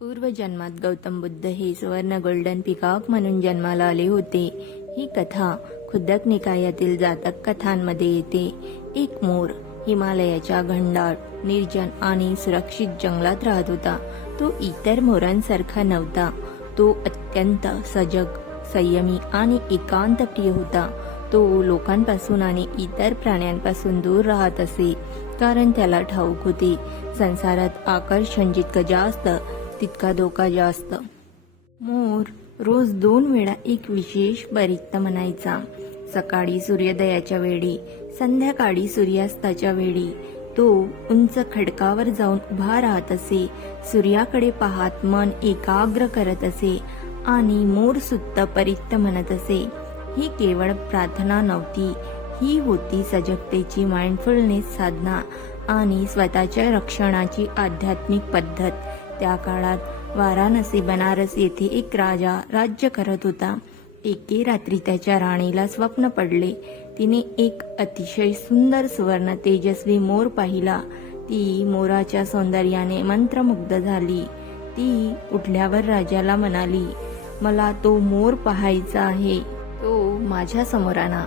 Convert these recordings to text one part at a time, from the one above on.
पूर्वजन्मात गौतम बुद्ध हे सुवर्ण golden peacock म्हणून जन्माला आले होते. ही कथा खुद्दक निकायातील जातक कथांमध्ये येते. एक मोर हिमालयाच्या घनदाट, निर्जन आणि सुरक्षित जंगलात राहत होता. तो इतर मोरांसारखा नव्हता. तो अत्यंत सजग, संयमी आणि एकांत प्रिय होता. तो लोकांपासून आणि इतर प्राण्यांपासून दूर राहत असे, कारण त्याला ठाऊक होते संसारात आकर्षण जितकं जास्त तितका धोका जास्त. मोर रोज 2 वेळा एक विशेष बरित्त म्हणायचा. सकाळी सूर्योदयाच्या वेळी, संध्याकाळी सूर्यास्ताच्या वेळी. तो उंच खडकावर जाऊन उभा राहत असे, सूर्याकडे पाहत मन एकाग्र करत असे आणि मोर सुत्त परित्त म्हणत असे. ही केवळ प्रार्थना नव्हती, ही होती सजगतेची माइंडफुलनेस साधना आणि स्वतःच्या रक्षणाची आध्यात्मिक पद्धत. त्या काळात वाराणसी बनारस येथे एक राजा राज्य करत होता. एके रात्री त्याच्या राणीला स्वप्न पडले. तिने एक अतिशय सुंदर सुवर्ण तेजस्वी मोर पाहिला. ती मोराच्या सौंदर्याने मंत्रमुग्ध झाली. ती उठल्यावर राजाला म्हणाली, मला तो मोर पाहायचा आहे, तो माझ्या समोर आणा.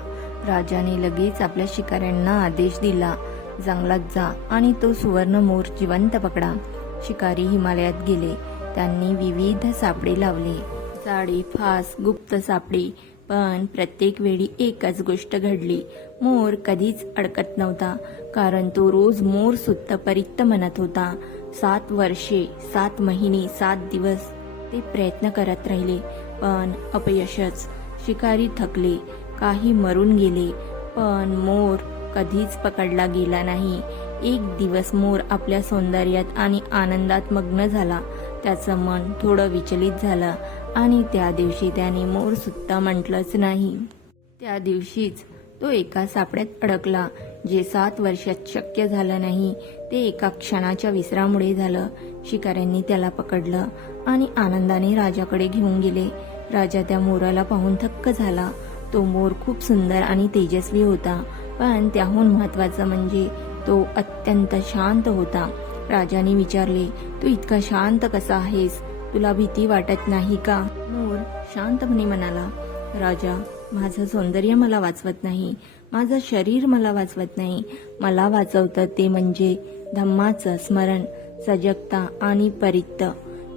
राजाने लगेच आपल्या शिकाऱ्यांना आदेश दिला, जंगलात जा आणि तो सुवर्ण मोर जिवंत पकडा. शिकारी हिमालयात गेले. त्यांनी विविध सापडे लावले, जाळे, फास, गुप्त सापडे, पण प्रत्येक वेळी एकच गोष्ट घडली. मोर कधीच अडकत नव्हता, कारण तो रोज मोर सुत्त परित्त म्हणत होता. 7 वर्षे, 7 महिने, 7 दिवस ते प्रयत्न करत राहिले, पण अपयशच. शिकारी थकले, काही मरून गेले, पण मोर कधीच पकडला गेला नाही. एक दिवस मोर आपल्या सौंदर्यात आणि आनंदात मग्न झाला. त्याचं मन थोडं विचलित झालं आणि त्या दिवशी त्याने मोर सुत्ता म्हटलंच नाही. त्या दिवशीच तो एका सापड्यात अडकला. जे 7 वर्षात शक्य झालं नाही, ते एका क्षणाच्या विसरामुळे झालं. शिकाऱ्यांनी त्याला पकडलं आणि आनंदाने राजाकडे घेऊन गेले. राजा त्या मोराला पाहून थक्क झाला. तो मोर खूप सुंदर आणि तेजस्वी होता, पण त्याहून महत्वाचं म्हणजे तो अत्यंत शांत होता. राजाने विचारले, तू इतका शांत कसा आहेस? तुला भीती वाटत नाही का? मोर शांतपणे म्हणाला, राजा, माझं सौंदर्य मला वाचवत नाही, माझं शरीर मला वाचवत नाही. मला वाचवतं ते म्हणजे धम्माचं स्मरण, सजगता आणि परित्त.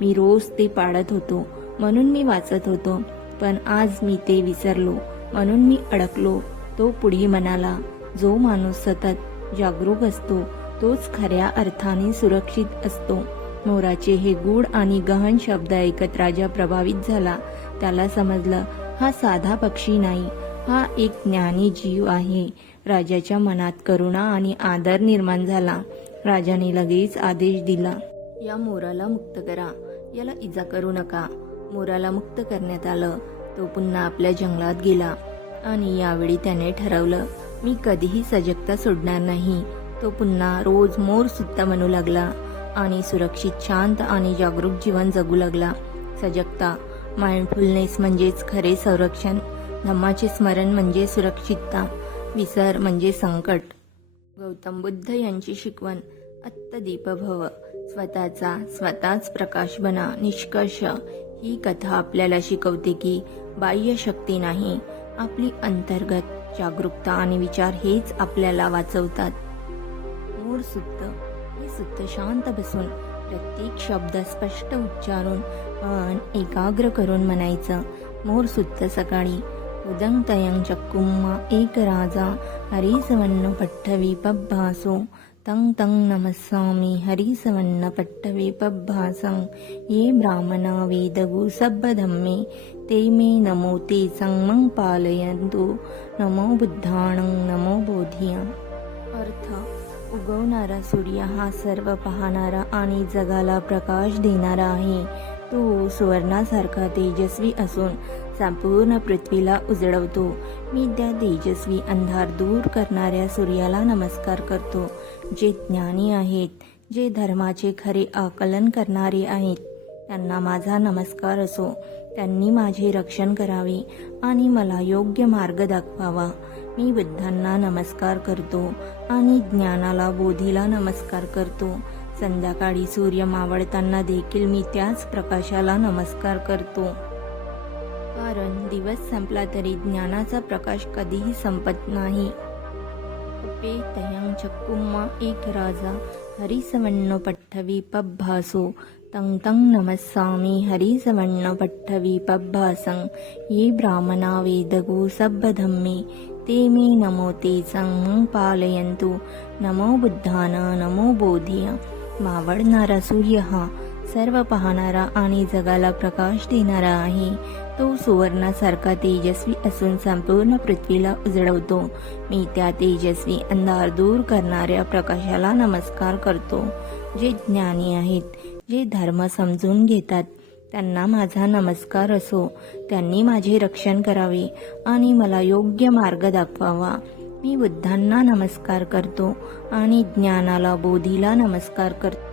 मी रोज ते पाळत होतो, म्हणून मी वाचत होतो, पण आज मी ते विसरलो, म्हणून मी अडकलो. तो पुढे म्हणाला, जो माणूस सतत जागरूक असतो तोच खऱ्या अर्थाने सुरक्षित असतो. मोराचे हे गूढ आणि गहन शब्द ऐकत राजा प्रभावित झाला. त्याला समजलं, हा साधा पक्षी नाही, हा एक ज्ञानी जीव आहे. राजाच्या मनात करुणा आणि आदर निर्माण झाला. राजाने लगेच आदेश दिला, या मोराला मुक्त करा, याला इजा करू नका. मोराला मुक्त करण्यात आलं. तो पुन्हा आपल्या जंगलात गेला आणि यावेळी त्याने ठरवलं, मी कधीही सजगता सोडणार नाही. तो पुन्हा रोज मोर सुत्ता म्हणू लागला आणि सुरक्षित, शांत आणि जागरूक जीवन जगू लागला. सजगता, माइंडफुलनेस म्हणजेच खरे संरक्षण. धम्माचे स्मरण म्हणजे सुरक्षितता, विसर म्हणजे संकट. गौतम बुद्ध यांची शिकवण, अत्तदीप भव, स्वतःच प्रकाश बना. निष्कर्ष, ही कथा आपल्याला शिकवते की बाह्य शक्ती नाही, आपली अंतर्गत जागरूकता आणि विचार हेच आपल्याला वाचवतात. मोर सुत्त, हे सुत्त शांत बसून प्रत्येक शब्द स्पष्ट उच्चारून पण एकाग्र करून म्हणायचं. मोर सुत्त सकाळी, उदंतयं चक्कुम्मा एक राजा, हरिसवन्न पट्टवी पब्भासो, तं तं नमस्सामि हरिसवन्न पट्टवे पब्भासं. ये ब्राह्मणा वेदगु सब्बधम्मे, ते मे नमो ते संगमं पालयन्तु. नमो बुद्धाणं नमो बोधियं. अर्थ, उगवणारा सूर्य हा सर्व पाहणारा आणि जगाला प्रकाश देणारा आहे. तो सुवर्णासारखा तेजस्वी असून संपूर्ण पृथ्वीला उजळवतो. मी त्या तेजस्वी अंधार दूर करणाऱ्या सूर्याला नमस्कार करतो. जे ज्ञानी आहेत, जे धर्माचे खरे आकलन करणारे आहेत, त्यांना माझा नमस्कार असो. त्यांनी माझे रक्षण करावे आणि मला योग्य मार्ग दाखवावा. मी बुद्धांना नमस्कार करतो आणि ज्ञानाला, बोधीला नमस्कार करतो. संध्याकाळी सूर्य मावळताना देखील मी त्याच प्रकाशाला नमस्कार करतो. कारण दिवस संपला तरी ज्ञानाचा प्रकाश कधीही संपत नाही. अपे तयं चक्कुम्मा एक राजा हरिसवण्ण पठ्ठवी पब्भासो तं तं नमस्सामि हरिसवण्ण पठ्ठवी पब्भासं ये ब्राह्मणा वेदगो सब्बधम्मे ते मे नमो ते संग पालयन्तु. नमो बुद्धान नमो बोधिया. मावळणारा सूर्य हा सर्व पाहणारा आणि जगाला प्रकाश देणारा आहे. तो सुवर्णासारखा तेजस्वी असून संपूर्ण पृथ्वीला उजळवतो. मी त्या तेजस्वी अंधार दूर करणाऱ्या प्रकाशाला नमस्कार करतो. जे ज्ञानी आहेत, जे धर्म समजून घेतात, त्यांना माझा नमस्कार असो. त्यांनी माझे रक्षण करावे आणि मला योग्य मार्ग दाखवावा. मी बुद्धांना नमस्कार करतो आणि ज्ञानाला बोधीला नमस्कार करतो.